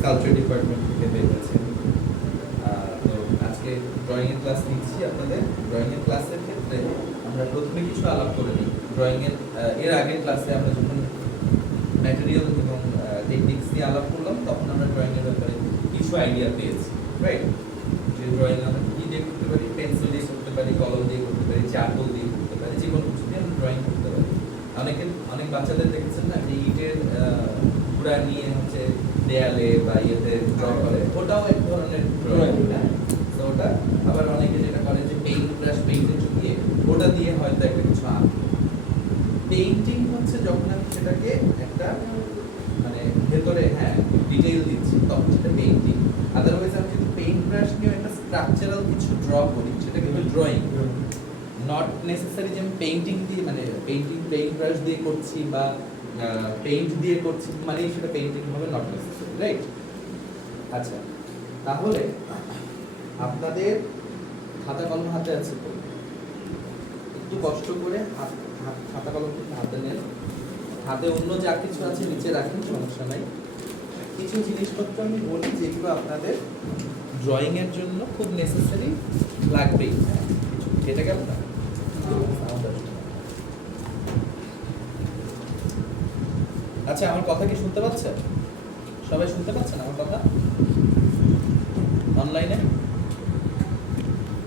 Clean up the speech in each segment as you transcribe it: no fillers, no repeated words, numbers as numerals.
Sculpture department থেকে পেয়েছি। তো আজকে ড্রয়িং এর ক্লাস নিচ্ছি আপনাদের। ড্রয়িং এর ক্লাসের ক্ষেত্রে আমরা প্রথমে কিছু আলাপ করে নিই। ড্রয়িং এর আগের ক্লাসে আমরা যখন ম্যাটেরিয়াল এবং টেকনিক্স নিয়ে আলাপ করলাম, তখন আমরা ড্রয়িং এর ব্যাপারে কিছু আইডিয়া পেয়েছি, রাইট? যে ড্রয়িং আমরা কি দিয়ে করতে পারি, পেন্সিল দিয়ে করতে পারি, কলম দিয়ে করতে পারি, চারকোল দিয়ে করতে পারি, যে কোনো কিছু দিয়ে আমরা ড্রয়িং করতে পারি। অনেক বাচ্চাদের দেখেছেন না, যে ইটের গুঁড়া নিয়ে হচ্ছে দেয়ালে বা ইয়েতে ড্র করে, ওটাও এক ধরনের ড্রয়িং। তো ওটা আবার অনেকে যেটা করে যে পেইন্টে চুকিয়ে ওটা দিয়ে হয়তো একটা কিছু আঁকে। পেইন্টিং হচ্ছে যখন আমি সেটাকে একটা মানে ভেতরে ডিটেইল দিচ্ছি, তখন সেটা পেইন্টিং। আদারওয়াইজ আমি যদি পেইন্ট ব্রাশ নিয়ে একটা স্ট্রাকচারাল কিছু ড্র করি, সেটা কিন্তু ড্রয়িং। নট নেসেসারি যে আমি পেইন্টিং দিয়ে মানে পেইন্ট ব্রাশ দিয়ে করছি বা পেইন্ট দিয়ে করছি মানে সেটা পেইন্টিং হবে, নট নেসেসারি, রাইট? আচ্ছা, তাহলে আপনাদের খাতা কলম হাতে আছে তো? একটু কষ্ট করে খাতা কলম হাতে নেন। হাতে অন্য যা কিছু আছে নিচে রাখেন, সমস্যা নাই। কিছু জিনিসপত্র আমি বলি যেগুলো আপনাদের ড্রয়িং এর জন্য খুব নেসেসারি লাগবেই। এটা গেল না? আচ্ছা, আমার কথা কি শুনতে পাচ্ছেন? সবাই শুনতে পাচ্ছেন আমার কথা? অনলাইনে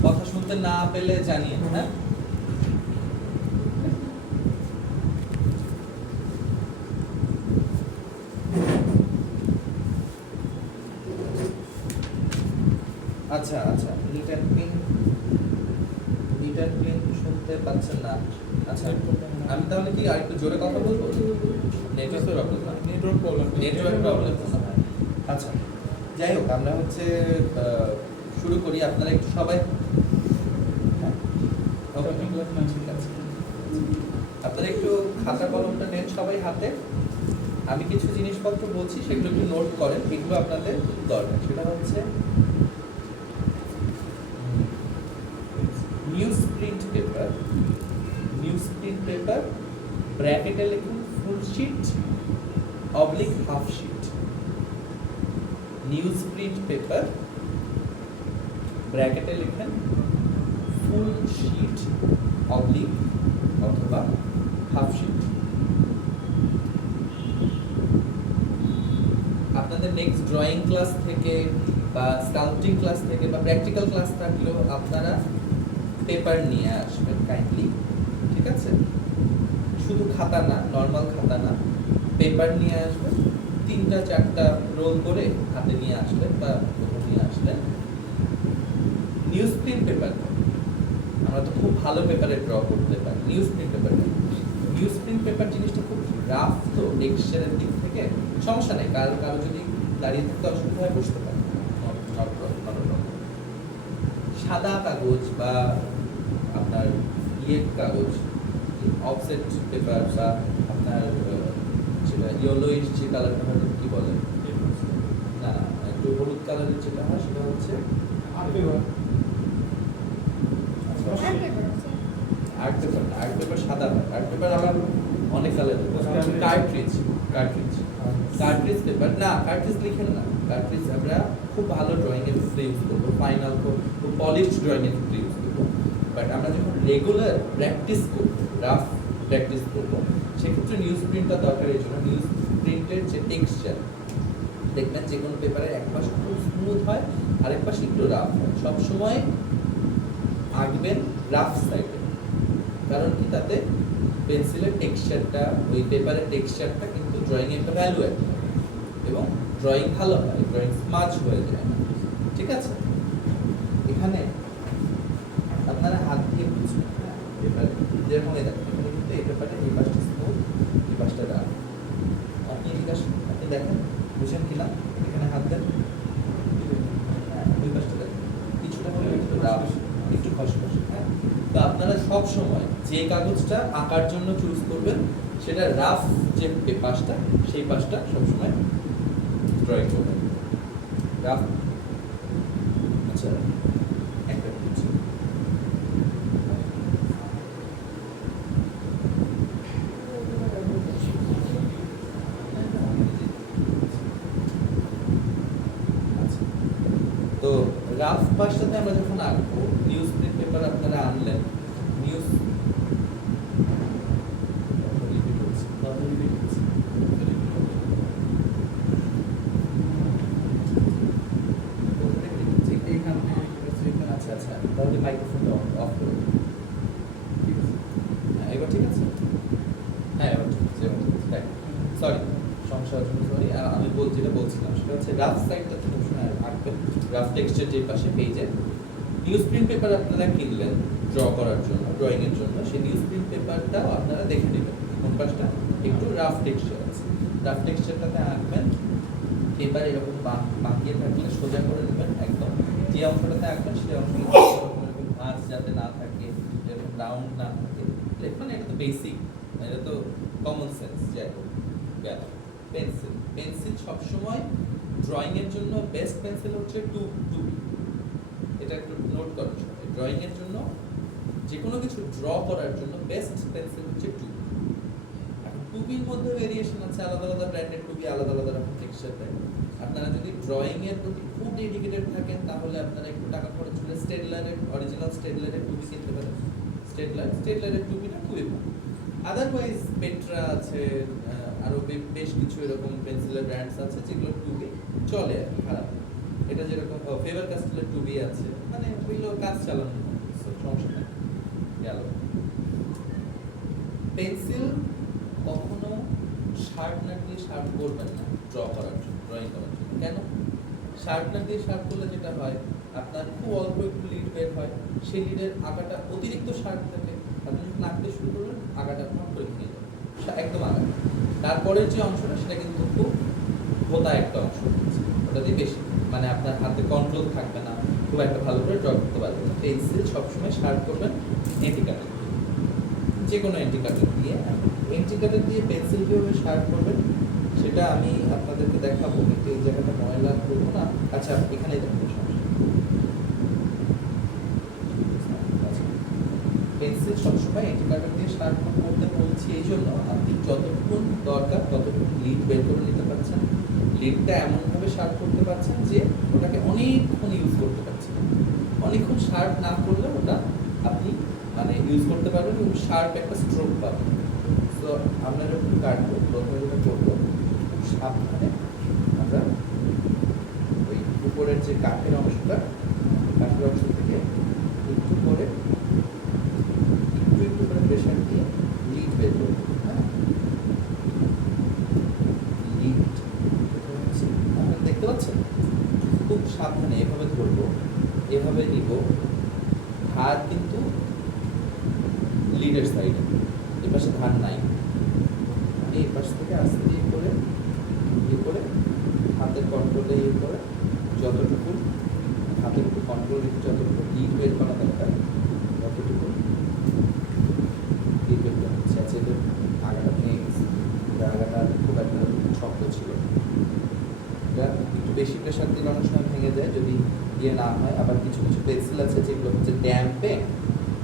কথা শুনতে না পেলে জানিয়ে, হ্যাঁ? আচ্ছা আচ্ছা, নিট অ্যান্ড ক্লিন শুনতে পাচ্ছেন না? আচ্ছা, আমি তাহলে কি আরেকটু জোরে কথা বলবো? Network problem. আচ্ছা, যাই হোক, আমরা হচ্ছে শুরু করি। আপনারা একটু সবাই ঠিক আছে, আপনারা একটু খাতা কলমটা নেন সবাই হাতে। আমি কিছু জিনিসপত্র বলছি, সেগুলো একটু নোট করেন, এগুলো আপনাদের দরকার। সেটা হচ্ছে নিউজ প্রিন্ট পেপার, ব্র্যাকেটে লিখুন full sheet oblique half sheet. News print paper, ব্র্যাকেটে লিখেন ফুল শিট অবলিক অথবা হাফ শিট। আপনাদের নেক্সট ড্রয়িং ক্লাস থেকে বা স্কাল্পটিং ক্লাস থেকে বা প্র্যাকটিক্যাল ক্লাস থাকলেও আপনারা পেপার নিয়ে আসবেন কাইন্ডলি, ঠিক আছে? শুধু খাতা না, নর্মাল খাতা না, পেপার নিয়ে আসবেন। 3-4টা রোল করে হাতে নিয়ে আসলেন বা নিয়ে আসলেন। নিউজ প্রিন্ট পেপার, আমরা তো খুব ভালো পেপারে ড্র করতে পারি। নিউজ প্রিন্ট পেপার জিনিসটা খুব রাফ, তো টেক্সচারের দিক থেকে সমস্যা নেই। কারো যদি দাঁড়িয়ে থাকতে অসুবিধা হয় বসতে পারে, সাদা কাগজ বা আপনার কাগজ, অফসেট পেপার বা আপনার সেটা ইয়েলোইশ যে কালারটা হয় কি বলে, না একটু হলুদ কালারের যেটা হয় সেটা হচ্ছে আর্ট পেপার। সাদা হয় আর্ট পেপার, আবার অনেক কালারের। কার্ট্রিজ পেপার না, কার্ট্রিজ লিখেন না। কার্ট্রিজ আমরা খুব ভালো ড্রয়িং এর ক্ষেত্রে ইউজ করবো, ফাইনাল খুব পলিশড ড্রয়িং এর ক্ষেত্রে ইউজ করবো। বাট আমরা যখন রেগুলার প্র্যাকটিস করবো, রাফ প্র্যাকটিস করবো, সেক্ষেত্রে নিউজ প্রিন্টটা দরকার। এই জন্য নিউজ প্রিন্টের যে টেক্সচার দেখবেন, যে কোনো পেপারের এক পাশ খুব স্মুথ হয়, আরেক পাশ একটু রাফ হয়। সবসময় আঁকবেন রাফ সাইডে, কারণ কি তাতে পেন্সিলের টেক্সচারটা, ওই পেপারের টেক্সচারটা কিন্তু ড্রয়িং এর একটা ভ্যালু আছে এবং ড্রয়িং ভালো হয়, ড্রয়িং স্মাচ হয়ে যায়, ঠিক আছে? এখানে আপনারা হাত দিয়ে বুঝবেন পেপারে, যেরকম এই দেখেন এখানে কিন্তু এই পেপারে এই পাশটা স্মুথ, এই পাশটা রাফ। আপনি দেখেন বুঝেন কিনা? এখানে হাত দেন, ওই পাশটা দেখেন কিছুটা হলে একটু রাফ, একটু খসখসে। তো আপনারা সব সময় যে কাগজটা আঁকার জন্য চুজ করবেন, সেটা রাফ যে পাশটা, সেই পাশটা সবসময় ড্রয়িং করবেন রাফ। আচ্ছা, একটা কিছু রাফ পাশটাতে আমরা যখন আঁকবো, নিউজ প্রিন্ট পেপার আপনারা আনলেন, নিউজ আচ্ছা আচ্ছা, তাহলে মাইক্রোফোনটা অফ করে দিন। হ্যাঁ, এবার ঠিক আছে? হ্যাঁ, এবার ঠিক আছে, এবার ঠিক আছে। সরি, সমস্যার জন্য সরি। আমি যেটা বলছিলাম সেটা হচ্ছে রাফ সাইডটা সবসময় আঁকবেন, রাফ টেক্সটের যে পাশে পেজে। নিউজ প্রিন্ট পেপার আপনারা কিনলেন ড্র করার জন্য, ড্রয়িং এর জন্য, সেই নিউজ প্রিন্ট পেপারটাও আপনারা দেখে নেবেন কোন পাশটা একটু রাফ টেক্সচার আছে। রাফ টেক্সচারটাতে আঁকবেন, পেপার এরকম বাঁকিয়ে থাকলে সোজা করে নেবেন একদম। যে অংশটাতে আঁকবেন সেই অংশটা এরকম ভাঁজ যাতে না থাকে, এরকম রাউন্ড না থাকে, মানে এটা তো বেসিক, এটা তো কমন সেন্স। যাই হোক, গেল পেন্সিল। পেন্সিল সবসময় ড্রয়িং এর জন্য বেস্ট পেন্সিল হচ্ছে 2B। এটা একটু নোট করার জন্য, ড্রয়িং এর জন্য যে কোনো কিছু ড্র করার জন্য বেস্ট পেন্সিল হচ্ছে 2B। এখন 2Bর মধ্যে ভেরিয়েশন আছে, আলাদা আলাদা ব্র্যান্ডের 2B আলাদা আলাদা রকম টেক্সচার দেয়। আপনারা যদি ড্রয়িং এর প্রতি খুব ডেডিকেটেড থাকেন তাহলে আপনারা একটু টাকা খরচ করে স্টেডলারের, অরিজিনাল স্টেডলারের 2B কিনতে পারেন। স্টেডলারের 2Bটা খুবই ভালো। আদারওয়াইজ পেট্রা আছে, আরো বেশ কিছু এরকম পেন্সিলের ব্র্যান্ডস আছে যেগুলো 2B চলে আর কি, খারাপ। এটা যেরকম ফেভার কাস্টেলের 2B আছে, মানে ওইগুলো কাজ চালানো, সমস্যা নেই। গেল পেন্সিল কখনো শার্পনার দিয়ে শার্প করবেন না ড্র করার জন্য, ড্রয়িং করার জন্য। কেন? শার্পনার দিয়ে শার্প করলে যেটা হয়, আপনার খুব অল্প একটু লিড বের হয়, সেই লিডের আঁকাটা অতিরিক্ত শার্প থাকে, আপনি যখন আঁকতে শুরু করবেন আঁকাটা আপনার করে নিয়ে যাবে একদম আঁকা। তারপরের যে অংশটা সেটা কিন্তু খুব ভোতা একটা অংশ, ওটা দিয়ে বেশি, মানে আপনার হাতে কন্ট্রোল থাকবে না, খুব একটা ভালো করে ড্র করতে পারবেন না। পেন্সিল সবসময় শার্প করবেন এন্টি কাটার, যে কোনো এন্টি কাটার দিয়ে। এন্টি কাটার দিয়ে পেন্সিল কীভাবে শার্প করবেন সেটা আমি আপনাদেরকে দেখাবো, কিন্তু এই জায়গাটা ময়লা করবো না। আচ্ছা, এখানেই দেখুন সমস্যা। পেন্সিল সবসময় এন্টি কাটার দিয়ে শার্প করতে বলছি এই জন্য, আপনি যতটুকু দরকার ততটুকু লিড বের করে নিতে পারছেন, লিডটা এমনভাবে শার্প করতে পারছেন যে ওটাকে অনেকক্ষণ ইউজ করতে পারছেন। অনেকক্ষণ শার্প না করলে ওটা আপনি মানে ইউজ করতে পারবেন এবং শার্প একটা স্ট্রোক পাবেন। তো আমরা যখন কাটবো, প্রথমে যেটা করবো, সাবধানে আমরা ওই উপরের যে কাঠের অংশটা, কাঠের অংশ থেকে একটু করে একটু করে প্রেশার দিয়ে লিড বের করবো। হ্যাঁ, লিড আপনারা দেখতে পাচ্ছেন, খুব সাবধানে এভাবে ধরবো, এভাবে নিব, ধার কিন্তু লিডের সাইডে, এ পাশে ধার নাই, এই পাশ থেকে আস্তে ইয়ে করে হাতের কন্ট্রোলে ইয়ে করে যতটুকু হাতের একটু কন্ট্রোল, যতটুকু লিড বের করা দরকার ততটুকু লিড বের করা হচ্ছে। আছে এটা আগাটা ভেঙে গেছে, আগাটা খুব একটা শক্ত ছিল, এটা একটু বেশি প্রেশার দিলে অনেক সময় ভেঙে যায় যদি ইয়ে না হয়। আবার কিছু কিছু পেন্সিল আছে যেগুলো হচ্ছে ড্যাম্পে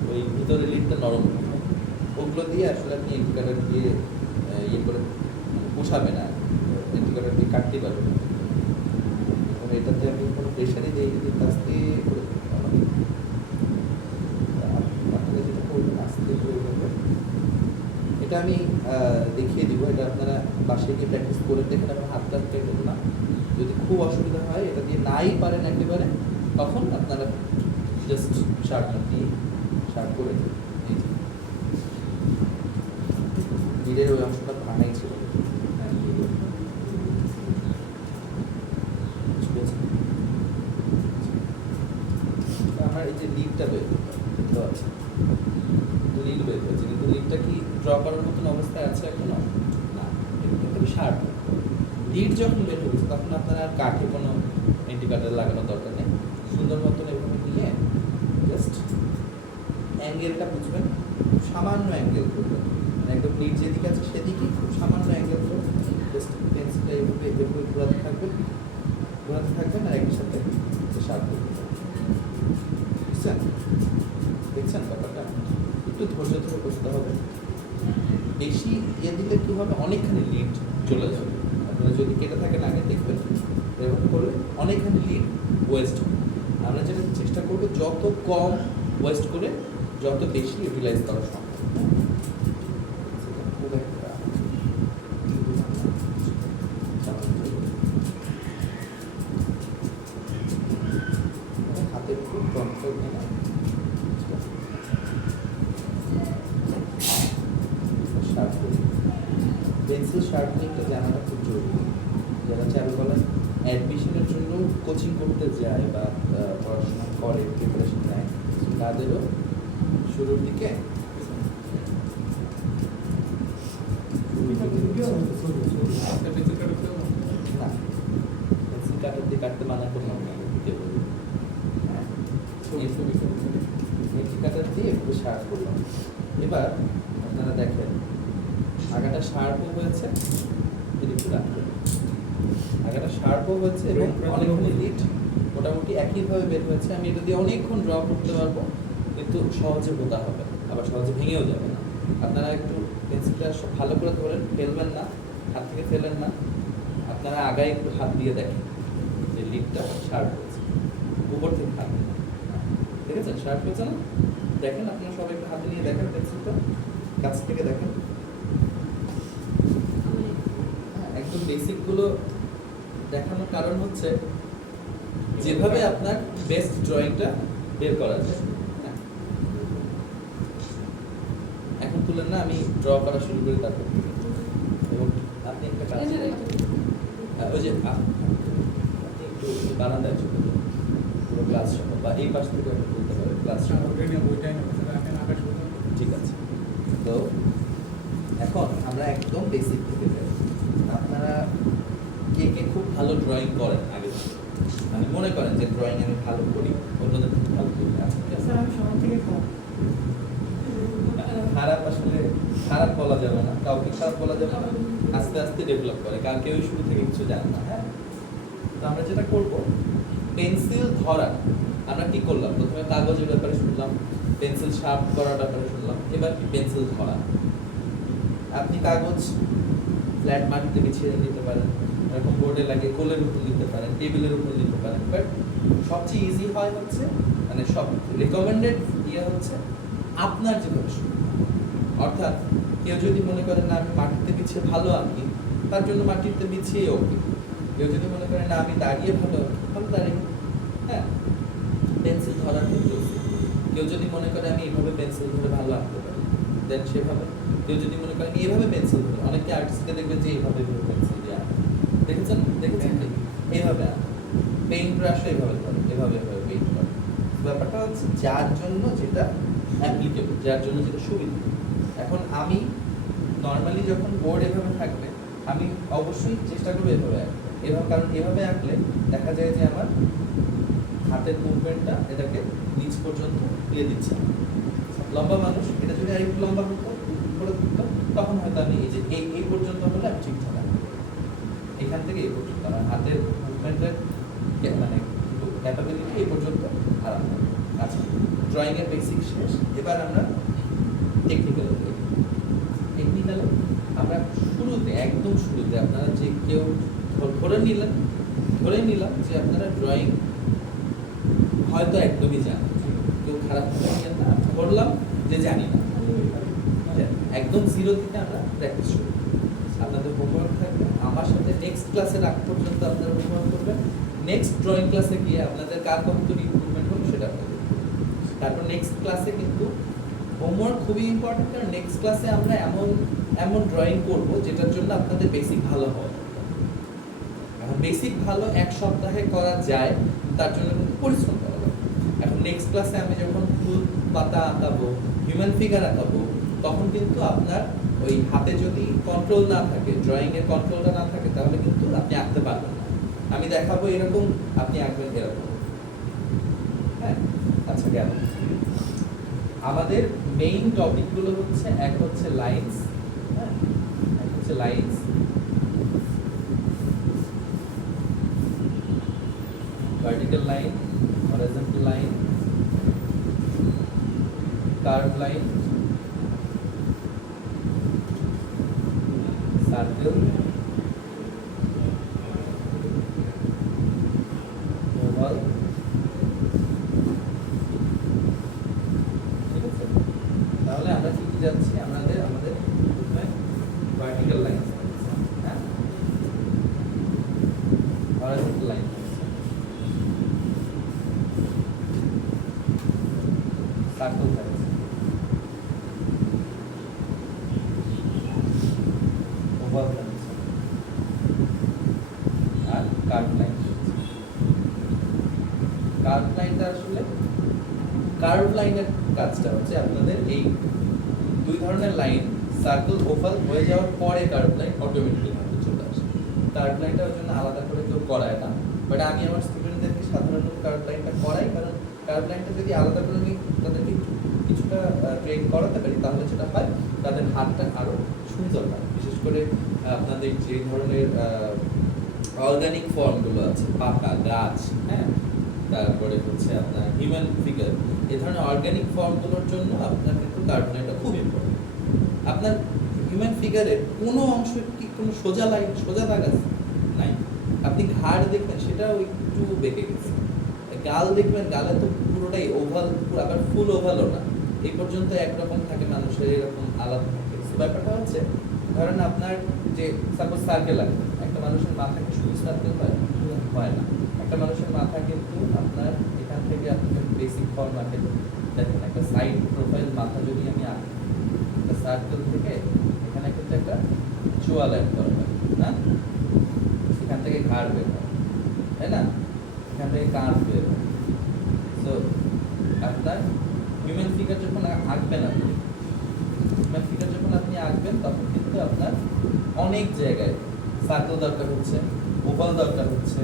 ওই ভিতরে লিডটা নরম থাকে, ওগুলো দিয়ে আসলে আপনি এন্টি কাটার দিয়ে ইয়ে করে পোষাবে না, এন্টি কাটার দিয়ে কাটতে পারবে না। এবং এটাতে আমি কোনো প্রেশারই দিই যদি আস্তে করে আপনারা যেটা করবেন আস্তে করে করবেন। এটা আমি দেখিয়ে দিব, এটা আপনারা বাসায় গিয়ে প্র্যাকটিস করে দেখেন, এবং হাতটা কেটে না। যদি খুব অসুবিধা হয়, এটা দিয়ে নাই পারেন একেবারে, তখন আপনারা জাস্ট শার্পনার দিয়ে শার্প করে দেবেন। লিডের ওই অংশটা ভাঙাই ছিল, আমার এই যে লিডটা বের করতে আছে, লিড বের করছে, কিন্তু লিডটা কি ড্র করার মতন অবস্থায় আছে এখনো না, একটু শার্প। লিড যখন বের হয়েছে তখন আপনারা আর কাঠে কোনো এন্টি কাটার লাগানোর দরকার নেই, সুন্দর মতন এভাবে নিয়ে জাস্ট অ্যাঙ্গেলটা বুঝবেন, সামান্য অ্যাঙ্গেল করবেন, মানে একদম লিড যেদিকে আছে সেদিকে খুব সামান্য অ্যাঙ্গেল করে জাস্ট পেন্সিলটা এইভাবে এভাবে ঘোরাতে থাকবেন আর একই সাথে শার্প করতে বুঝছেন? দেখছেন ব্যাপারটা? একটু ধৈর্য ধরে করতে হবে, বেশি ইয়ে দিলে কী হবে, অনেকখানি লিড চলে যাবে। আপনারা যদি কেটে থাকেন আগে দেখবেন, এরকম করলে অনেকখানি লিড ওয়েস্ট হবে। আমরা যেটা চেষ্টা করবো যত কম ওয়েস্ট করে যত বেশি ইউটিলাইজ করা সম্ভব। খুব একটা হাতের খুব কন্ট্রোল নেই। পেন্সিল শার্পনিংটা জানাটা খুব জরুরি। যারা চারু বলেন অ্যাডমিশনের জন্য কোচিং করতে যায় বা পড়াশোনা করে, প্রিপারেশন নেয়, তাদেরও শুরুর দিকে না, পেন্সিল কাটার দিয়ে কাটতে মানা করলাম না, পেন্সিল কাটার দিয়ে একটু শার্প করলাম। এবার আপনারা দেখেন আগাটা শার্পও হয়েছে, আগাটা শার্পও হয়েছে এবং অনেকক্ষণ লিট মোটামুটি একইভাবে বের হয়েছে। আমি এটা দিয়ে অনেকক্ষণ ড্র করতে পারবো, কিন্তু সহজে বোতা হবে, আবার সহজে ভেঙেও যাবে না। আপনারা একটু পেন্সিলটা ভালো করে ধরেন, ফেলবেন না, হাত থেকে ফেলেন না। আপনারা আগায় একটু হাত দিয়ে দেখেন যে লিডটা শার্প হয়েছে, উপর থেকে হাত দেখেছেন শার্প হয়েছে না? দেখেন আপনারা সবাই একটু হাতে নিয়ে দেখেন পেন্সিলটা, কাছ থেকে দেখেন। একদম বেসিকগুলো দেখানোর কারণ হচ্ছে যেভাবে আপনার বেস্ট ড্রয়িংটা বের করা যায়। এখন তুলেন না, আমি ড্র করা শুরু করি তারপর। এবং আপনি একটা কাজ ওই যে আপনি একটু বারান্দায় চলে যান, পুরো ক্লাস সহ, বা এই পাশ থেকে আপনি বলতে পারেন ক্লাস সহ। ঠিক আছে, তো এখন আমরা একদম বেসিক থেকে যাই। আপনারা কে কে খুব ভালো ড্রয়িং করেন আগে, মানে মনে করেন যে ড্রয়িং আমি ভালো করি, অন্যদের খুব ভালো করি? আমি সবার থেকে কম। খারাপ আসলে খারাপ বলা যাবে না, কাউকে খারাপ বলা যাবে না, আস্তে আস্তে ডেভেলপ করে, কারণ কেউ শুরু থেকে কিছু জানে না। হ্যাঁ, তো আমরা যেটা করব, পেন্সিল ধরা আমরা কি করলাম, প্রথমে কাগজের ব্যাপারে শুনলাম, পেন্সিল শার্প করার ব্যাপারে শুনলাম, এবার কি পেন্সিল ধরা। আপনি কাগজ ফ্ল্যাট মাটিতে বিছিয়ে দিতে পারেন, এরকম বোর্ডে লাগিয়ে কোলের উপর দিতে পারেন, টেবিলের উপর দিতে পারেন, বাট সবচেয়ে ইজি হয় হচ্ছে, মানে সব রেকমেন্ডেড ইয়ে হচ্ছে আপনার যেভাবে শুরু। অর্থাৎ কেউ যদি মনে করেন না আমি মাটিতে বিছিয়ে ভালো আঁকি, তার জন্য মাটিতে বিছিয়ে ওকে। কেউ যদি মনে করেন না আমি দাঁড়িয়ে ভালো দাঁড়িয়ে। হ্যাঁ, পেন্সিল ধরার ক্ষেত্রে কেউ যদি মনে করে আমি এইভাবে পেন্সিল ধরে ভালো আঁকতে পারি, দেন সেভাবে। কেউ যদি মনে করেন এইভাবে পেন্সিল ধরে, অনেকে আর্টিস্টকে দেখবেন যে এইভাবে পেন্সিল দিয়ে আঁকে, দেখেছেন কি এইভাবে আঁকে, পেইন্ট ব্রাশও এইভাবে ধরে, এভাবে পেইন্ট করে। ব্যাপারটা হচ্ছে যার জন্য যেটা অ্যাপ্লিকেবল, যার জন্য যেটা সুবিধা। এখন আমি নর্মালি যখন বোর্ড এভাবে থাকবে, আমি অবশ্যই চেষ্টা করবো এভাবে আঁকতে, এভাবে, কারণ এভাবে আঁকলে দেখা যায় যে আমার হাতের মুভমেন্টটা এটাকে নিচ পর্যন্ত দিয়ে দিচ্ছে। লম্বা মানুষ এটা যদি আরেকটু লম্বা হতো করে দিত, তখন হয়তো আমি এই যে এই পর্যন্ত হলে আমি ঠিকঠাক আঁকতে, এখান থেকে এই পর্যন্ত আমার হাতের মুভমেন্টের মানে ক্যাপাবিলিটি এই পর্যন্ত আরাম। আচ্ছা, ড্রয়িংয়ের বেসিক শেষ, এবার আমরা টেকনিক্যাল। টেকনিক্যালে আমরা শুরুতে, একদম শুরুতে আপনারা যে কেউ ধরে নিলাম যে আপনারা ড্রয়িং হয়তো একদমই জানেন, কেউ খারাপ জানেন না, ধরলাম যে জানি না, একদম জিরো থেকে আমরা প্র্যাকটিস শুরু। আপনাদের হোমওয়ার্ক থাকবে, আমার সাথে নেক্সট ক্লাসের আগ পর্যন্ত আপনারা হোমওয়ার্ক করবেন। নেক্সট ড্রয়িং ক্লাসে গিয়ে আপনাদের কার কতটুকু ইমপ্রুভমেন্ট হবে সেটা আপনাদের। তারপর নেক্সট ক্লাসে কিন্তু হোমওয়ার্ক খুবই ইম্পর্টেন্ট, কারণ নেক্সট ক্লাসে আমরা এমন ড্রয়িং করব যেটার জন্য আপনাদের বেসিক ভালো হয়। এখন বেসিক ভালো এক সপ্তাহে করা যায়, তার জন্য কিন্তু পরিশ্রম করা লাগে। এখন নেক্সট ক্লাসে আমি যখন ফুল পাতা আঁকাবো, হিউম্যান ফিগার আঁকাবো, তখন কিন্তু আপনার ওই হাতে যদি কন্ট্রোল না থাকে, ড্রয়িংয়ের কন্ট্রোলটা না থাকে, তাহলে কিন্তু আপনি আঁকতে পারবেন না। আমি দেখাবো এরকম, আপনি আঁকবেন এরকম। হ্যাঁ, আচ্ছা, গেল। আমাদের মেইন টপিকগুলো হচ্ছে, এক হচ্ছে লাইনস, হ্যাঁ, এক হচ্ছে lines, vertical line, horizontal line, curve line, circle, oval, vertical line হ্যাঁ হরাইজন্টাল লাইন সার্কেল থাকছে ওভাল থাকছে আর কার্ভ লাইন কার্ভ লাইনটা আসলে কার্ভ লাইনের কাজটা হচ্ছে আপনাদের এই দুই ধরনের লাইন সার্কেল ওভাল হয়ে যাওয়ার পরে কার্ভ লাইন অটোমেটিক্যালি হাতে চলে আসে কার্ভ লাইনটার জন্য আলাদা করে কেউ করায় না বাট আমি আমার স্টুডেন্টদেরকে সাধারণত কার্ভ লাইনটা করাই কারণ কার্ভ লাইনটা যদি আলাদা করে আমি তাদেরকে কিছুটা ট্রেন করাতে পারি তাহলে যেটা হয় তাদের হাতটা আরো সুন্দর হয় বিশেষ করে আপনাদের যে ধরনের অর্গানিক ফর্মগুলো আছে পাতা গাছ হ্যাঁ তারপরে হচ্ছে আপনার হিউম্যান ফিগার এই ধরনের অর্গানিক ফর্মগুলোর জন্য আপনার কিন্তু কার্ভ লাইনটা খুব ইম্পর্টেন্ট আপনার হিউম্যান ফিগারের কোনো অংশ কি কোনো সোজা লাইন সোজা দাগ আছে নাই আপনি ঘাড় দেখবেন সেটাও একটু বেঁকে গেছে গাল দেখবেন গালে তো পুরোটাই ওভাল পুরো আবার ফুল ওভালও না এই পর্যন্ত একরকম থাকে মানুষের এরকম আলাদা থাকে ব্যাপারটা হচ্ছে ধরেন আপনার যে সাপোজ সার্কেল আছে একটা মানুষের মাথা কি শুধু সার্কেল হয় না একটা মানুষের মাথা কিন্তু আপনার এখান থেকে আপনার বেসিক ফর্ম আঁকে দেখেন একটা সাইড প্রোফাইল মাথা যদি আমি আঁকি একটা সার্কেল থেকে এখানে কিন্তু একটা চোয়া লাইন করা হয় না এখান থেকে ঘাড় বের হয় তাই না এখান থেকে কাঁধ বের হয় সো আপনার হিউম্যান ফিগার যখন আঁকবেন আপনি হিউম্যান ফিগার যখন আপনি আঁকবেন তখন কিন্তু আপনার অনেক জায়গায় সার্কেল দরকার হচ্ছে ওভাল দরকার হচ্ছে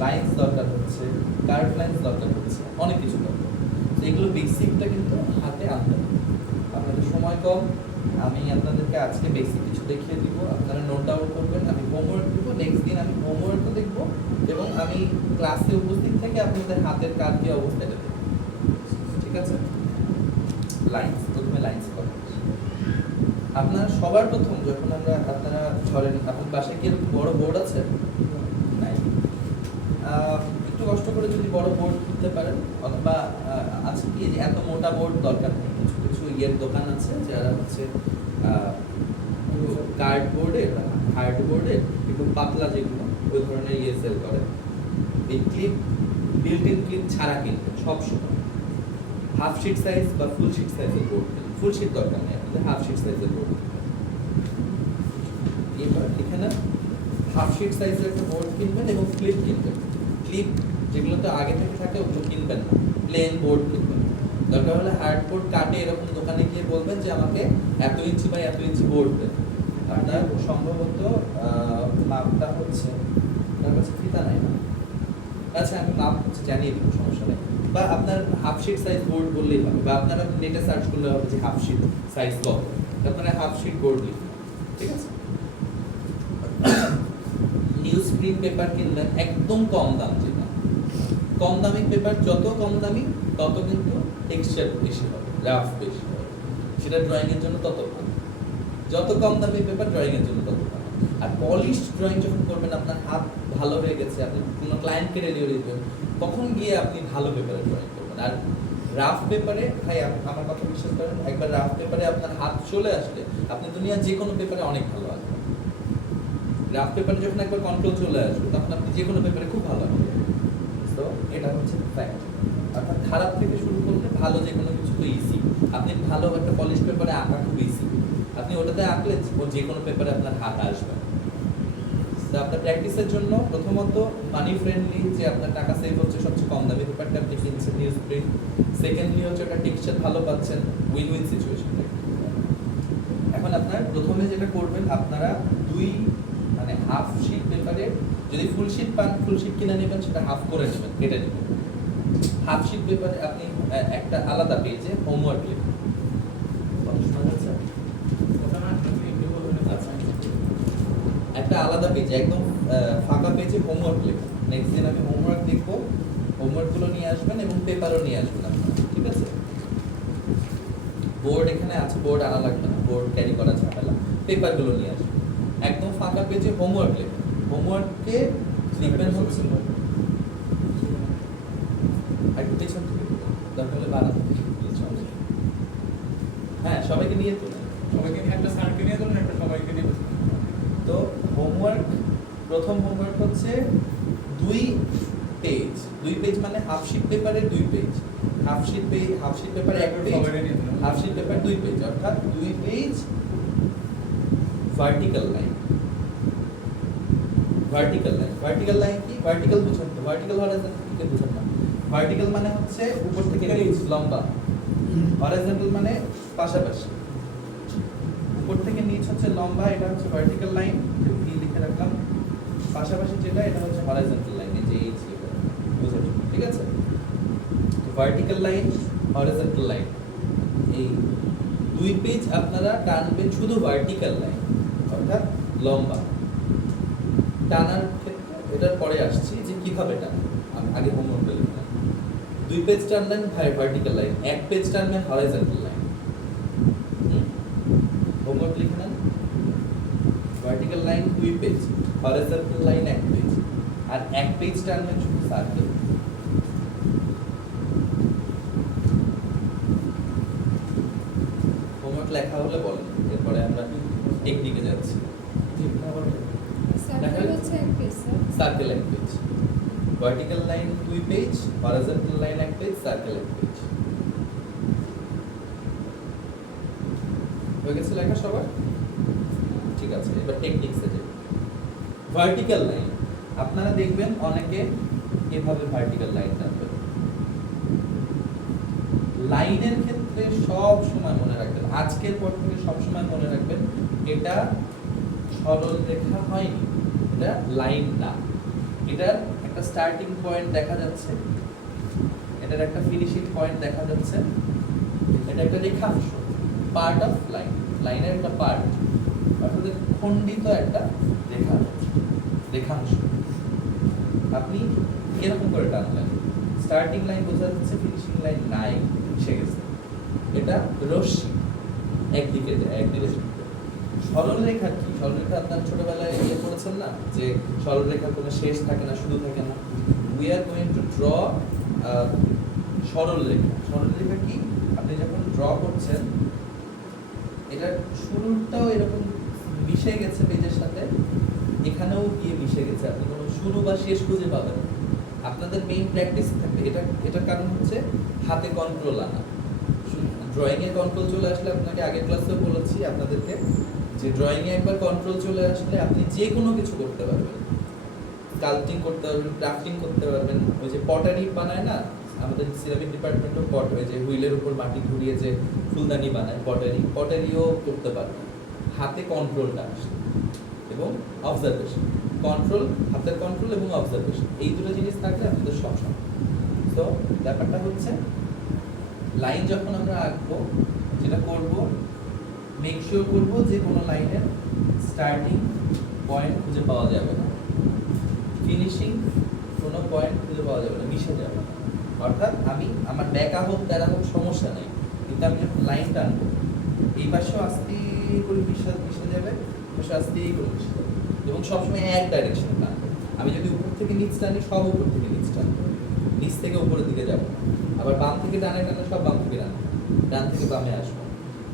লাইন্স দরকার হচ্ছে কার্ভ লাইন্স দরকার হচ্ছে অনেক কিছু দরকার তো এগুলো বেসিকটা কিন্তু হাতে আনতে হবে আপনাদের সময় কম আমি আপনাদেরকে আজকে বেসিক কিছু দেখিয়ে দিব আপনারা নোট ডাউন করবেন আমি হোমওয়ার্ক দেবো নেক্সট দিন আমি হোমওয়ার্কও দেখবো এবং আমি ক্লাসে উপস্থিত থেকে আপনাদের হাতের কাজ দিয়ে অবস্থাটা দেখব ঠিক আছে লাইন্স প্রথমে লাইন্স করা আপনার সবার প্রথম যখন আপনারা ধরেন আপনার বাসায় কি এরকম বড় বোর্ড আছে নাই একটু কষ্ট করে যদি বড় বোর্ড কিনতে পারেন অথবা আছে কি যে এত মোটা বোর্ড দরকার নেই কিছু কিছু ইয়ের দোকান আছে যারা হচ্ছে কার্ডবোর্ডের হার্ডবোর্ডের একটু পাতলা যেগুলো ওই ধরনের ইয়ে সেল করে এই ক্লিপ বিল্ট ইন ক্লিপ ছাড়া কিনবেন সব সময় হাফ শিট সাইজ বা ফুল শিট সাইজের বোর্ড ফুল শিট দরকার নেই আপনাদের হাফ শিট সাইজের বোর্ড এবার এখানে হাফ শিট সাইজের একটা বোর্ড কিনবেন এবং ক্লিপ কিনবেন ক্লিপ যেগুলো তো আগে থেকে থাকে ওগুলো কিনবেন না প্লেন বোর্ড কিনবেন দরকার হলে হার্ড বোর্ড কাটে এরকম দোকানে গিয়ে বলবেন যে আমাকে এত ইঞ্চি বাই এত ইঞ্চি বোর্ড দেন আপনার সম্ভবত মাপটা হচ্ছে তার কাছে ফিতা নাই না আচ্ছা আমি মাপ হচ্ছে জানিয়ে দিব সমস্যা নেই বা আপনার হাফ শিট সাইজ বোর্ড বললেই হবে বা আপনারা নেটে সার্চ করলে হবে যে হাফ শিট সাইজ কত আপনারা হাফ শিট বোর্ড লিখবেন ঠিক আছে নিউজ স্ক্রিন পেপার কিনবেন একদম কম দাম যেটা কম দামি পেপার যত কম দামি তত কিন্তু টেক্সচার বেশি হবে রাফ বেশি হবে সেটা ড্রয়িং এর জন্য তত ভালো যত কম দামি পেপার ড্রয়িং এর জন্য তত ভালো আর পলিশ ড্রয়িং যখন করবেন আপনার হাত ভালো হয়ে গেছে আপনি কোনো ক্লায়েন্টকে ডেলিভারি দিবেন তখন গিয়ে আপনি ভালো পেপারে ড্রয়িং করবেন আর রাফ পেপারে ভাই আমার কথা বিশ্বাস করেন একবার রাফ পেপারে আপনার হাত চলে আসলে আপনি দুনিয়া যে কোনো পেপারে অনেক ভালো আসবেন রাফ পেপারে যখন একবার কন্ট্রোল চলে আসবে তখন আপনি যে কোনো পেপারে খুব ভালো আসবেন তো এটা হচ্ছে ফ্যাক্ট অর্থাৎ খারাপ থেকে শুরু করলে ভালো যে কোনো কিছু তো ইজি আপনি ভালো একটা পলিশ পেপারে আঁকা খুব ইজি আপনি ওটাতে আঁকলে যে কোনো পেপারে আপনার হাত আসবে তো আপনার প্র্যাকটিসের জন্য প্রথমত মানি ফ্রেন্ডলি যে আপনার টাকা সেভ হচ্ছে সবচেয়ে কম দামি পেপারটা আপনি কিনছেন নিউজ প্রিন্ট সেকেন্ডলি হচ্ছে ওটা টেক্সচার ভালো পাচ্ছেন উইন উইন সিচুয়েশন এখন আপনার প্রথমে যেটা করবেন আপনারা মানে হাফ শিট পেপারে যদি ফুল শিট পান ফুল শিট কিনে নেবেন সেটা হাফ করে নেবেন কেটে নেবেন হাফ শিট পেপারে আপনি একটা আলাদা পেজে হোমওয়ার্ক লিখবেন একটা আলাদা পেজে একদম ফাঁকা পেজে হোমওয়ার্ক লিখবেন নেক্সট দিন আমি হোমওয়ার্ক দেখবো হোমওয়ার্কগুলো নিয়ে আসবেন এবং পেপারও নিয়ে আসবেন আপনারা ঠিক আছে বোর্ড এখানে আছে বোর্ড আনা লাগবে না বোর্ড ক্যারি করা ঝামেলা পেপারগুলো নিয়ে আসবেন একদম ফাঁকা পেজে হোমওয়ার্ক লিখবেন হোমওয়ার্ককে লিখবেন হচ্ছে একটু পেছন থেকে দরকার হলে বানাতে হ্যাঁ সবাইকে নিয়ে তো সবাইকে একটা স্যারকে নিয়ে ধরুন একটা সবাইকে নিয়ে তো হোমওয়ার্ক, প্রথম হোমওয়ার্ক হচ্ছে 2 পেজ মানে হাফ শিট পেপারে 2 page, half sheet paper 1 page, half sheet paper 2 page, অর্থাৎ 2 page vertical line. Vertical line কি? ভার্টিক্যাল বুঝুন তো, ভার্টিক্যাল হরাইজন্টাল কি বুঝুন না। ভার্টিক্যাল মানে হচ্ছে উপর থেকে নিচ লম্বা, হরাইজন্টাল মানে পাশাপাশি, উপর থেকে নিচ হচ্ছে লম্বা, এটা হচ্ছে ভার্টিক্যাল লাইন, ভি লিখে রাখলাম। পাশাপাশি যেটা এটা হচ্ছে হরাইজন্টাল লাইন, এই যে এইচ বুঝুন, ঠিক আছে? ভার্টিক্যাল লাইন, হরাইজন্টাল লাইন, এই 2 পেজ আপনারা টানবেন শুধু ভার্টিক্যাল লাইন, অর্থাৎ লম্বা। টানার ক্ষেত্রে এটার পরে আসছি যে কিভাবে টানবেন, আগে হোমওয়ার্কটা লিখলাম। 2 পেজ টানলেন ভার্টিক্যাল লাইন, 1 পেজ টানবেন হরাইজন্টাল লাইন। হোমওয়ার্ক লিখে নেন, vertical line 2 page, horizontal line 1 page, আর 1 পেজ টানবেন শুধু সার্কেল। হোমওয়ার্ক লেখা হলে বলেন, এরপরে আমরা টেকনিকে যাচ্ছি। সার্কেল হচ্ছে 1 page sir. Circle 1 page, vertical line 2 page, horizontal line 1 page, circle 1 page. হয়ে গেছে লেখা সবার? ঠিক আছে, এবার টেকনিক্সে যাই। ভার্টিক্যাল লাইন আপনারা দেখবেন অনেকে এভাবে ভার্টিক্যাল লাইন টানবেন। লাইনের ক্ষেত্রে সব সময় মনে রাখবেন, আজকের পর থেকে সব সময় মনে রাখবেন, এটা সরল রেখা হয়নি, এটা লাইন না। এটার একটা স্টার্টিং পয়েন্ট দেখা যাচ্ছে, এটার একটা ফিনিশিং পয়েন্ট দেখা যাচ্ছে, এটা একটা রেখাংশ, পার্ট অফ লাইন, লাইনের একটা পার্ট, অর্থাৎ খণ্ডিত একটা রেখাংশ। আপনি এরকম করে টানলেন, স্টার্টিং লাইন বোঝা যাচ্ছে, ফিনিশিং লাইন নাই, মিশে গেছে। এটা রশ্মি একদিকে যায়, এক ডিরেকশন। সরলরেখা কি? সরলরেখা আপনার ছোটবেলায় ইয়ে পড়েছেন না, যে সরলরেখার কোনো শেষ থাকে না, শুরু থাকে না। We are going to draw সরলরেখা। সরলরেখা কি? আপনি যখন ড্র করছেন, এটা শুরুটাও এরকম মিশে গেছে পেজের সাথে, এখানেও গিয়ে মিশে গেছে, আপনি কোনো শুরু বা শেষ খুঁজে পাবেন। আপনাদের মেইন প্র্যাকটিস থাকবে, এটার কারণ হচ্ছে হাতে কন্ট্রোল আনা। ড্রয়িংয়ে কন্ট্রোল চলে আসলে, আপনাকে আগের ক্লাসেও বলেছি আপনাদেরকে, যে ড্রয়িংয়ে একবার কন্ট্রোল চলে আসলে আপনি যে কোনো কিছু করতে পারবেন, স্কাল্পটিং করতে পারবেন, ক্রাফটিং করতে পারবেন। ওই যে পটারি বানায় না আমাদের সিরামিক ডিপার্টমেন্টও, পট ওই যে হুইলের উপর মাটি ঘুরিয়ে যে ফুলদানি বানায়, পটারিও করতে পারবেন। হাতে কন্ট্রোলটা আসে এবং অবজারভেশন, কন্ট্রোল, হাতের কন্ট্রোল এবং অবজারভেশন, এই দুটো জিনিস থাকলে আপনাদের সব সময়। তো ব্যাপারটা হচ্ছে, লাইন যখন আমরা আঁকবো, যেটা করব, মেক শিওর করব যে কোনো লাইনের স্টার্টিং পয়েন্ট খুঁজে পাওয়া যাবে না, ফিনিশিং কোনো পয়েন্ট খুঁজে পাওয়া যাবে না, মিশে যাবে না। অর্থাৎ আমি আমার ব্যাকা হোক তেরা হোক সমস্যা নেই, কিন্তু আমি যখন লাইন টানবো, এই পাশেও আস্তে করে মিশে যাবে, পাশে আস্তে করে মিশে যাবে, এবং সবসময় এক ডাইরেকশন টানবো। আমি যদি উপর থেকে নিচ টানি, সব উপর থেকে নিচ টানবো, নিচ থেকে উপরের দিকে যাবো। আবার বাম থেকে ডানে টানলে সব বাম থেকে ডানে, ডান থেকে বামে আসবো।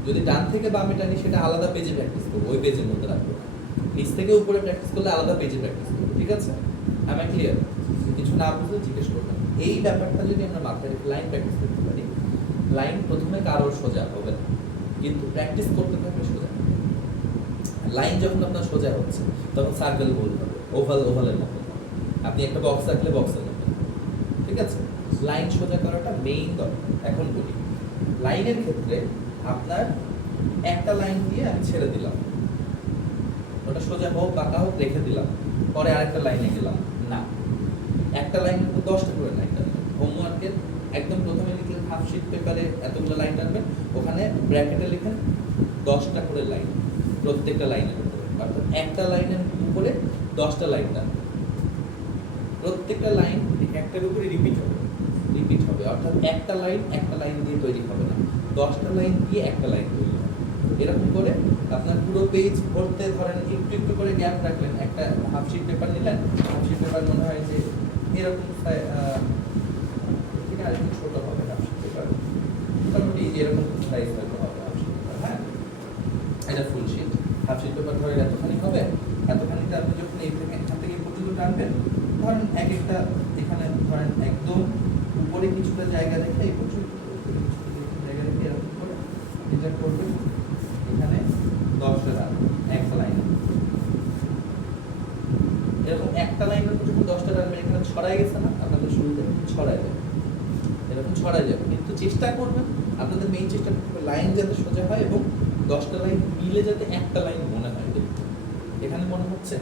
যদি ডান থেকে বামে টানি, সেটা আলাদা পেজে প্র্যাকটিস করবো, ওই পেজের মধ্যে রাখবো না। নিচ থেকে উপরে প্র্যাকটিস করলে আলাদা পেজে প্র্যাকটিস করবো, ঠিক আছে? আমি ক্লিয়ার? কিছু না বুঝলে জিজ্ঞেস করবেন। এই ব্যাপারটা যদি আমরা মাথায় রেখে লাইন প্র্যাকটিস করতে পারি, লাইন প্রথমে কারোর সোজা হবে না, কিন্তু প্র্যাকটিস করতে থাকলে সোজা। লাইন যখন আপনার সোজা হচ্ছে, তখন সার্কেল গোল হবে, ওভালের মতো। আপনি একটা বক্স রাখলে বক্সের মতো, ঠিক আছে? লাইন সোজা করাটা মেইন দরকার। এখন বলি, লাইনের ক্ষেত্রে আপনার একটা লাইন দিয়ে আমি ছেড়ে দিলাম, ওটা সোজা হোক বাঁকা হোক রেখে দিলাম, পরে আরেকটা লাইনে গেলাম না। একটা লাইন 10টা করে লাইন টানবেন। হোমওয়ার্কের একদম প্রথমে লিখলেন হাফ শিট পেপারে এতগুলো লাইন টানবেন, ওখানে ব্র্যাকেটে লিখেন 10টা করে লাইন, প্রত্যেকটা লাইনের উপরে, অর্থাৎ একটা লাইনের উপরে 10টা লাইন টানবেন। প্রত্যেকটা লাইন একটার উপরে রিপিট হবে, অর্থাৎ একটা লাইন দিয়ে তৈরি হবে না, 10টা লাইন দিয়ে একটা লাইন তৈরি হবে। এরকম করে আপনার পুরো পেজ ভরতে, ধরেন একটু একটু করে গ্যাপ রাখলেন, একটা হাফ শিট পেপার নিলেন, হাফ শিট পেপার মনে হয় যে এরকম ঠিক আছে, একটু ছোট হবে হাফ শিট পেপার, মোটামুটি এরকম সাইজ হয়তো হবে হাফ শিট পেপার। হ্যাঁ, এটা full sheet, half chart sheet paper ধরেন এতখানি হবে, এতখানিতে আপনি যখন এখান থেকে এই পর্যন্ত টানবেন, ধরেন এক একটা এখানে ধরেন একদম উপরে কিছুটা জায়গা রেখে এই পর্যন্ত জায়গা রেখে এরকম করে এটা করবেন, এখানে 10টা রাখবেন একটা লাইনে। এরকম একটা লাইনের উপর যখন 10টা রাখবেন, এখানে ছড়াই গেছে না, আপনাদের শুরুতে ছড়াই যাবে, এরকম ছড়াই যাবে। কিন্তু চেষ্টা করবেন, আপনাদের মেইন চেষ্টা করতে হবে লাইন যাতে সোজা হয় এবং 10টা লাইন মিলে যাতে একটা লাইন মনে হয়। এখানে মনে হচ্ছে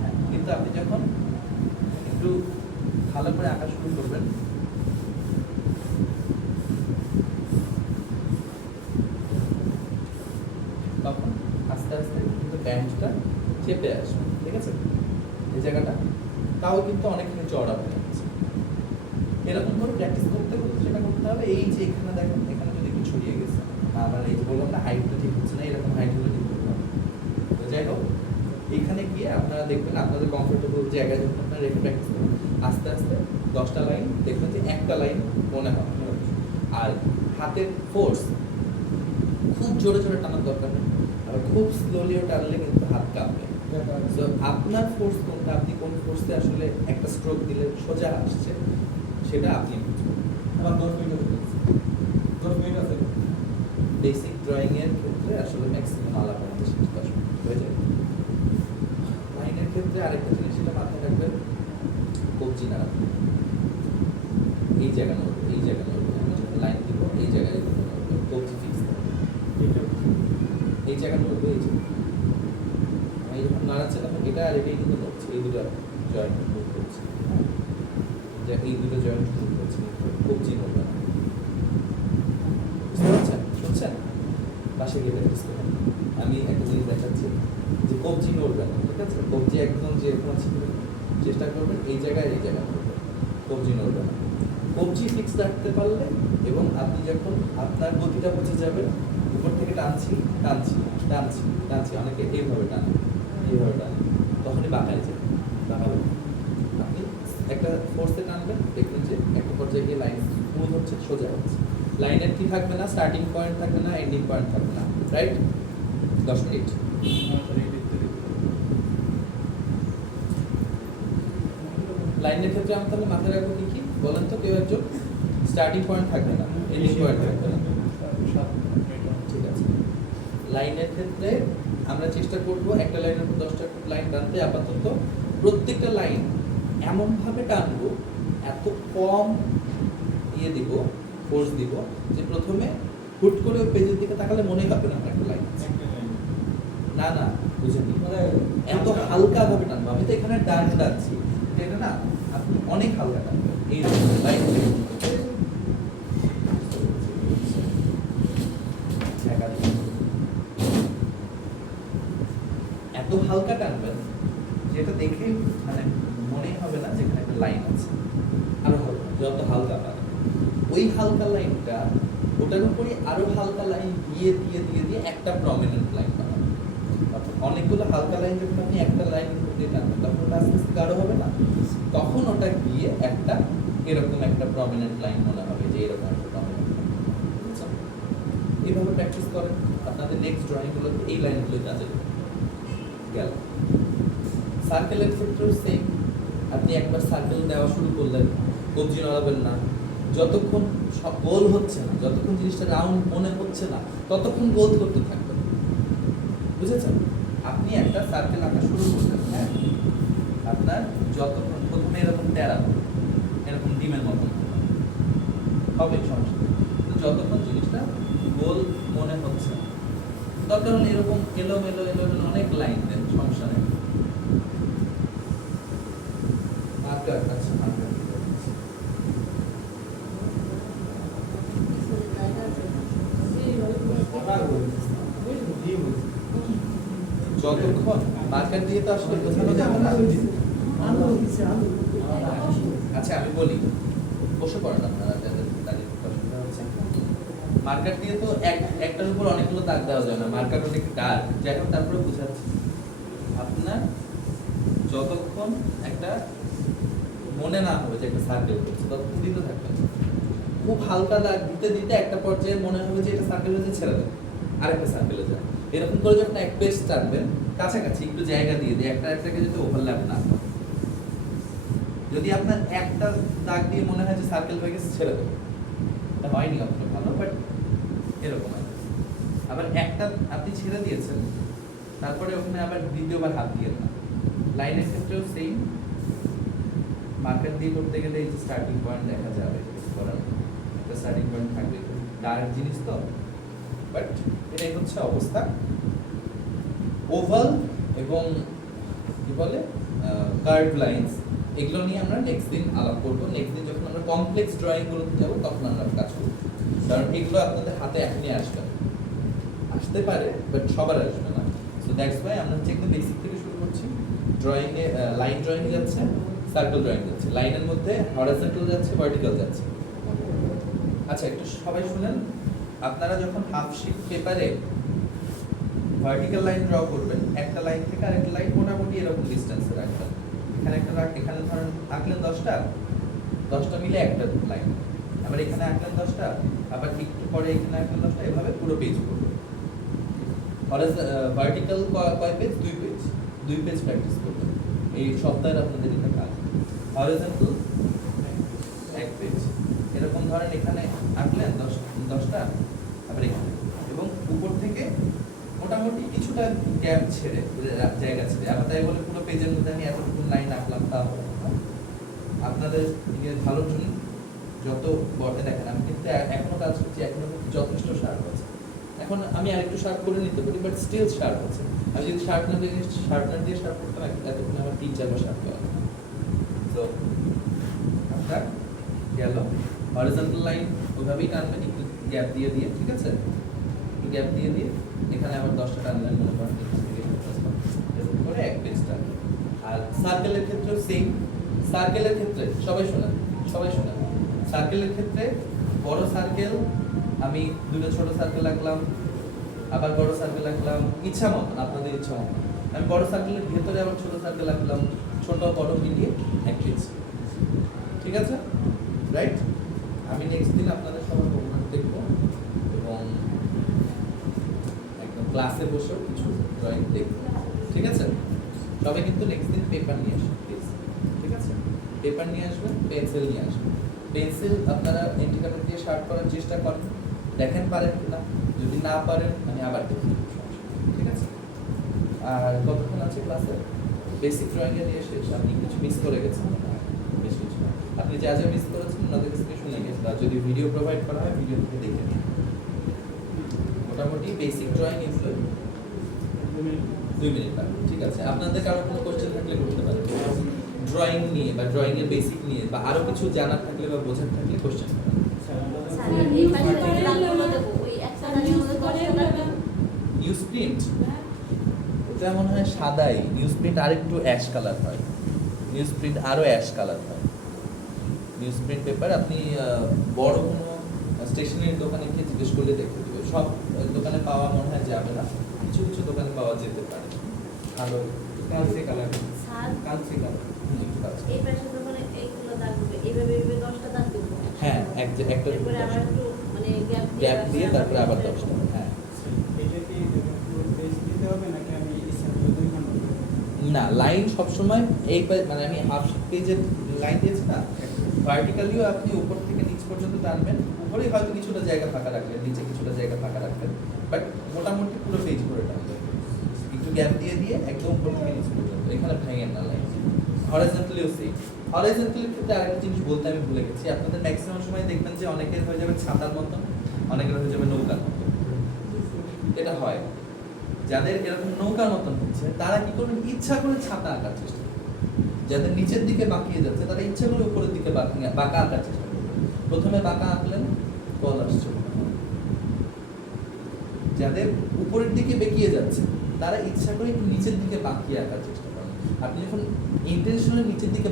হ্যাঁ, কিন্তু আপনি যখন একটু ভালো করে আঁকা শুরু করবেন, তখন আস্তে আস্তে কিন্তু ব্যান্ডটা চেপে আসবে, ঠিক আছে? এই জায়গাটা তাও কিন্তু অনেকখানি চওড়া হয়ে যাচ্ছে। এরকম করে প্র্যাকটিস করতে করতে সেটা করতে হবে। এই যে এখানে দেখেন, এখানে যদি একটু ছড়িয়ে গেছে, আমার এই যে বললাম না হাইটটা ঠিক হচ্ছে না, এরকম হাইট হলে ঠিক করতে হবে। তো যাই হোক, এখানে গিয়ে আপনারা দেখবেন আপনাদের কমফোর্টেবল জায়গায় যখন আপনারা রেখে প্র্যাকটিস করবেন, আস্তে আস্তে 10টা লাইন দেখবেন যে একটা লাইন মনে হবে। আর হাতের ফোর্স খুব জোরে জোরে টানার দরকার নেই, আর খুব স্লোলিও টানলে কিন্তু হাত কাঁপবে। তো আপনার ফোর্স কোনটা, আপনি কোন ফোর্সে আসলে একটা স্ট্রোক দিলে সোজা আসছে, সেটা আপনি বুঝবেন। আমার 10 মিনিট আছে। বেসিক ড্রয়িং এর ক্ষেত্রে আসলে ম্যাক্সিমাম আলাপ আমাদের 10 মিনিট হয়ে যায়। লাইনের ক্ষেত্রে আরেকটা জিনিস সেটা মাথায় রাখবেন, কবজি নাড়া, এই জায়গা নড়বে, এই জায়গা নড়বে, আমি যখন লাইন দিব এই জায়গায় নড়বে, কবজি ফিক্স থাকবে, এই জায়গা নড়বে, এই জায়গা। আমি যখন নাড়াচ্ছি তখন এটা আর এটাই কিন্তু নড়ছে, এই দুটো জয়েন্ট মুভ করছে, হ্যাঁ, এই দুটো জয়েন্ট মুভ করছে, কবজি নড়বে না। বুঝতে পারছেন? শুনছেন? পাশে গিয়ে প্র্যাকটিস করুন। আমি একটা জিনিস দেখাচ্ছি যে কবজি নড়বে না, ঠিক আছে? কবজি একদম যে এরকম আছে, চেষ্টা করবেন এই জায়গায় নড়বে, কবজি নড়বে না। কবজি ফিক্স রাখতে পারলে এবং আপনি যখন আপনার গতিটা বুঝে যাবেন, উপর থেকে টানছি টানছি টানছি টানছি, অনেকে এইভাবে টানে, এইভাবে টানে, তখনই বাঁকায় যায়, বাঁকাবে। আপনি একটা ফোর্সে টানবেন, দেখবেন যে একটা পর্যায়ে গিয়ে লাইন স্মুথ হচ্ছে, সোজা হচ্ছে। লাইনের কি থাকবে না, স্টার্টিং পয়েন্ট থাকবে না, এন্ডিং পয়েন্ট থাকবে না, রাইট? 10 মিনিট। লাইনের ক্ষেত্রে আমি তাহলে মাথায় রাখবো কি কি বলেন তো কেউ একজন? স্টার্টিং পয়েন্ট থাকবে না, এন্ডিং পয়েন্ট থাকবে না, ঠিক আছে? লাইনের ক্ষেত্রে আমরা চেষ্টা করব একটা লাইনের উপর 10টা লাইন টানতে। আপাতত প্রত্যেকটা লাইন এমনভাবে টানবো, এত কম দিব, ফোর্স দিব যে প্রথমে হুট করে ওই পেজের দিকে তাকালে মনে হবে না একটা লাইন আছে। না না, বুঝেনি, এত হালকা ভাবে টানবো। আমি তো এখানে ডান টানছি, এটা না আপনি অনেক হালকা টানবেন এই লাইন। এত হালকা টানবেন যেটা দেখে মানে মনে হবে না যেখানে একটা লাইন আছে। আরো হালকা, যত হালকা পাবেন ওই হালকা লাইনটা, ওটার উপরে আরো হালকা লাইন দিয়ে দিয়ে দিয়ে দিয়ে একটা প্রমিনেন্ট লাইন বানাবেন। অর্থাৎ অনেকগুলো হালকা লাইন যখন আপনি একটা লাইন দিয়ে টানবেন, তখন ওটা আস্তে আস্তে গাঢ় হবে না, তখন ওটা গিয়ে একটা এরকম একটা প্রমিনেন্ট লাইন মনে হবে যে এরকম একটা প্রমিনেন্ট লাইন। এইভাবে প্র্যাকটিস করেন, আপনাদের নেক্সট ড্রয়িংগুলোতে এই লাইনগুলো কাজে গেল। সার্কেলের ক্ষেত্রেও সেম, আপনি একবার সার্কেল দেওয়া শুরু করলেন, কবজি নড়াবেন না, যতক্ষণ সব গোল হচ্ছে না, যতক্ষণ জিনিসটা রাউন্ড মনে হচ্ছে না, ততক্ষণ গোল করতে থাকবেন। বুঝেছেন? আপনি একটা সার্কেল আঁকা শুরু করলেন, হ্যাঁ, আপনার যতক্ষণ প্রথমে এরকম টেরা এরকম ডিমের মতন হবে, সমস্যা নেই। তো যতক্ষণ জিনিসটা গোল মনে হচ্ছে, দরকার হলে এরকম এলোমেলো এলোমেলো অনেক লাইন দেন, সমস্যা নেই। মার্কার, আচ্ছা মার্কার যতক্ষণ মার্কার দিয়ে তো আসলে বোঝানো যাবে না। আচ্ছা আমি বলি, বসে পড়েন আপনারা যাদের তাদের অসুবিধা হচ্ছে। মার্কার দিয়ে তো একটার উপর অনেকগুলো দাগ দেওয়া যায় না, মার্কার অনেক ডার্ক, যাই হোক তারপরে বোঝাচ্ছি। আপনার যতক্ষণ একটা মনে না হবে যে একটা সার্কেল করছে, ততক্ষণ দিতে থাকবেন। খুব হালকা দাগ দিতে দিতে একটা পর্যায়ে মনে হবে যে এটা সার্কেল হচ্ছে, ছেড়ে দেন, আরেকটা সার্কেলে যায়। এরকম করে যখন এক পেজ টানবেন কাছাকাছি একটু জায়গা দিয়ে একটা একটাকে যদি ওভারল্যাপ না হয়। যদি আপনার একটা দাগ দিয়ে মনে হয় যে সার্কেল হয়ে গেছে ছেড়ে দেবেন, এটা হয়নি আপনার ভালো, বাট এরকম আর কি। আবার একটা আপনি ছেড়ে দিয়েছেন, তারপরে ওখানে আবার দ্বিতীয়বার হাত দিয়ে না। লাইনের ক্ষেত্রেও সেম, মার্কার দিয়ে করতে গেলে এই যে স্টার্টিং পয়েন্ট দেখা যাবে, করার একটা স্টার্টিং পয়েন্ট থাকবে, ডার্ক জিনিস তো, বাট এটাই হচ্ছে অবস্থা। ওভাল এবং কি বলে কার্ভ লাইন্স, এগুলো নিয়ে আমরা নেক্সট দিন আলাপ করবো। নেক্সট দিন যখন আমরা কমপ্লেক্স ড্রয়িং গুলোতে যাবো তখন আমরা কাজ করবো, কারণ এগুলো আপনাদের হাতে এখনই আসবে না। আসতে পারে বাট সবার আসবে না। সো দ্যাটস ওয়াই আমরা হচ্ছে একদম বেসিক থেকে শুরু করছি। ড্রয়িং এ লাইন ড্রয়িং যাচ্ছে, সার্কেল ড্রয়িং যাচ্ছে, লাইনের মধ্যে হরাইজন্টাল যাচ্ছে, ভার্টিক্যাল যাচ্ছে। আচ্ছা একটু সবাই শুনেন, আপনারা যখন হাফ শিট পেপারে ভার্টিক্যাল লাইন ড্র করবেন, একটা লাইন থেকে আরেকটা লাইন মোটামুটি এরকম ডিসটেন্সে রাখবেন। এখানে একটা এখানে ধরেন আঁকলেন 10টা মিলে একটা লাইন, আবার এখানে আঁকলেন 10টা, আবার একটু পরে এখানে আঁকলেন 10টা, এভাবে পুরো পেজ করবেন। ভার্টিক্যাল কয় পেজ? 2 পেজ প্র্যাকটিস করবেন এই সপ্তাহের আপনাদের এটা কাজ। হরিজন্টাল 1 পেজ, এরকম ধরেন এখানে আঁকলেন 10টা, আবার এখানে, এবং উপর থেকে মোটামুটি কিছুটা গ্যাপ ছেড়ে জায়গা ছেড়ে, আবার তাই বলে পুরো পেজের মধ্যে আমি এতটুকু লাইন আঁকলাম তা হবে না। আপনাদের ভালোর জন্য যত বটে দেখেন, আমি কিন্তু এখনো কাজ করছি, এখনো কিন্তু যথেষ্ট শার্প আছে। এখন আমি আরেকটু শার্প করে নিতে পারি, বাট স্টিল শার্প আছে। আমি যদি শার্পনার দিয়ে শার্প করতাম এতক্ষণ আমার 3-4 বার শার্প করা। তো আপনার গেল হরিজন্টাল লাইন ওইভাবেই টানবেন, একটু গ্যাপ দিয়ে, ঠিক আছে? একটু গ্যাপ দিয়ে এখানে আবার 10টা টানলেন মনে করেন, এরকম করে এক পেজ টানবেন। আর সার্কেলের ক্ষেত্রেও সেম। সার্কেলের ক্ষেত্রে সবাই শোনেন, সার্কেলের ক্ষেত্রে বড় সার্কেল আমি 2টা ছোট সার্কেল আঁকলাম, আবার বড় সার্কেল আঁকলাম, ইচ্ছা মতো, আপনাদের ইচ্ছা মতো। আমি বড় সার্কেলের ভেতরে আবার ছোট সার্কেল আঁকলাম, ছোট বড় মিলিয়ে এক পেজ। ঠিক আছে, রাইট? আমি নেক্সট দিন আপনাদের সবার হোমওয়ার্ক দেখবো এবং একদম ক্লাসে বসেও কিছু ড্রয়িং দেখবো। ঠিক আছে, সবাই কিন্তু নেক্সট দিন পেপার নিয়ে আসবেন প্লিজ। ঠিক আছে, পেপার নিয়ে আসবেন, পেন্সিল নিয়ে আসবেন। পেন্সিল আপনারা ইন্ডিকেটর দিয়ে শার্প করার চেষ্টা করেন, দেখেন পারেন কিনা। যদি না পারেন আমি আবার দেখি, ঠিক আছে? আর কতক্ষণ আছে ক্লাসে? বেসিক ড্রয়িং এর নিয়ে শেষ। আপনি কিছু মিস করে গেছেন, বেশ কিছু। আপনি যা মিস করেছেন ওনাদের কাছ থেকে শুনে গেছেন, আর যদি ভিডিও প্রোভাইড করা হয় ভিডিও থেকে দেখে নিন। মোটামুটি বেসিক ড্রয়িং এগুলো 2 মিনিট লাগবে। ঠিক আছে, আপনাদের কারো কোনো কোশ্চেন থাকলে করতে পারেন ড্রয়িং নিয়ে বা ড্রয়িং এর বেসিক নিয়ে, বা আরো কিছু জানার থাকলে বা বোঝার থাকলে কোশ্চেন করেন। নিউজ প্রিন্ট ওটা মনে হয় সাদাই, নিউজ প্রিন্ট আরেকটু অ্যাশ কালার হয়, নিউজ প্রিন্ট আরো অ্যাশ কালার হয়। নিউজ প্রিন্ট পেপার আপনি বড় কোনো স্টেশনারি দোকানে গিয়ে জিজ্ঞেস করলে দেখতে দেবে। সব দোকানে পাওয়া মনে হয় যাবে না, কিছু কিছু দোকানে পাওয়া যেতে পারে। ভালো কালচে কালার, কালচে কালার। এই পাশে যখন এইগুলো দাগ দিবে, এইভাবে 10টা দাগ দিব। হ্যাঁ, একটা এরপরে আবার একটু মানে গ্যাপ দিয়ে তারপরে আবার 10টা। হ্যাঁ, এটা কি পেজ দিতে হবে নাকি আমি ইচ্ছা করে 2 খন্ড করব? না, লাইন সবসময় এই মানে আমি হাফ পেজের লাইন দিয়েছি না, ভার্টিক্যালিও আপনি উপর থেকে নিচ পর্যন্ত টানবেন। উপরে হয়তো কিছুটা জায়গা ফাঁকা রাখবেন, নিচে কিছুটা জায়গা ফাঁকা রাখবেন, বাট মোটামুটি পুরো পেজ করে টানবেন। একটু গ্যাপ দিয়ে একদম উপর থেকে নিচ পর্যন্ত, এখানে ভাঙেন না লাইন। হরাইজন্টালিও সেম। হরাইজন্টালের ক্ষেত্রে আরেকটা জিনিস বলতে আমি ভুলে গেছি, আপনাদের ম্যাক্সিমাম সময় দেখবেন যে অনেকের হয়ে যাবে ছাতার মতন, অনেকের হয়ে যাবে নৌকার মতন। এটা হয়, যাদের এরকম নৌকার মতন হচ্ছে তারা কি করবেন, ইচ্ছা করে ছাতা আঁকার চেষ্টা করবেন। যাদের নিচের দিকে বাঁকিয়ে যাচ্ছে তারা ইচ্ছা করে উপরের দিকে বাঁকা আঁকার চেষ্টা করবেন। প্রথমে বাঁকা আঁকলেন, কল আসছে। যাদের উপরের দিকে বেঁকিয়ে যাচ্ছে তারা ইচ্ছা করে একটু নিচের দিকে বাঁকিয়ে আঁকার চেষ্টা করেন। আপনি যখন ইন্টেনশনালি নিচের দিকে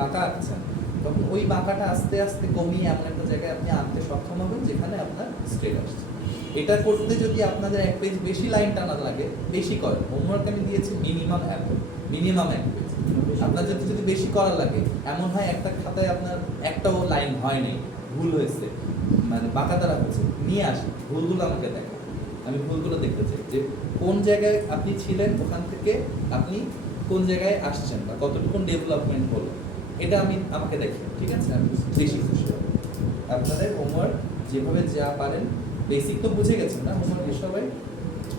বাঁকা আঁকছেন, তখন ওই বাঁকাটা আস্তে আস্তে কমিয়ে এমন একটা জায়গায় আপনি আনতে সক্ষম হবেন যেখানে আপনার স্ট্রেট আসছে। এটা করতে যদি আপনাদের 1 পেজ বেশি লাইন টানা লাগে, বেশি করেন। হোমওয়ার্ক আমি দিয়েছি মিনিমাম 1 পেজ। আপনার যদি বেশি করা লাগে, এমন হয় একটা খাতায় আপনার একটাও লাইন হয় নাই, ভুল হয়েছে, মানে বাঁকা দ্বারা হয়েছে, নিয়ে আসেন, ভুলগুলো আমাকে দেখেন, আমি ভুলগুলো দেখতে দেখতে চাই যে কোন জায়গায় আপনি ছিলেন, ওখান থেকে আপনি কোন জায়গায় আসছেন বা কতটুকু ডেভেলপমেন্ট হলো, এটা আমাকে দেখেন, ঠিক আছে? আমি বেশি খুশি হব। আপনাদের হোমওয়ার্ক যেভাবে যা পারেন, বেসিক তো বুঝে গেছেন না হোমওয়ার্ক সবাই?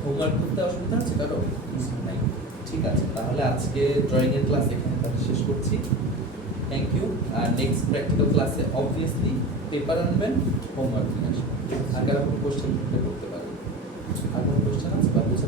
হোমওয়ার্ক করতে অসুবিধা হচ্ছে কারো? নাই, ঠিক আছে। তাহলে আজকে ড্রয়িং এর ক্লাস এখানে তাহলে শেষ করছি। Thank you. আর নেক্সট প্র্যাকটিক্যাল ক্লাসে অবভিয়াসলি পেপার আনবেন, হোমওয়ার্ক নিয়ে আসবেন। আগে আপনি কোশ্চেন করতে পারেন। আর কোনো কোশ্চেন আছে বা বুঝতে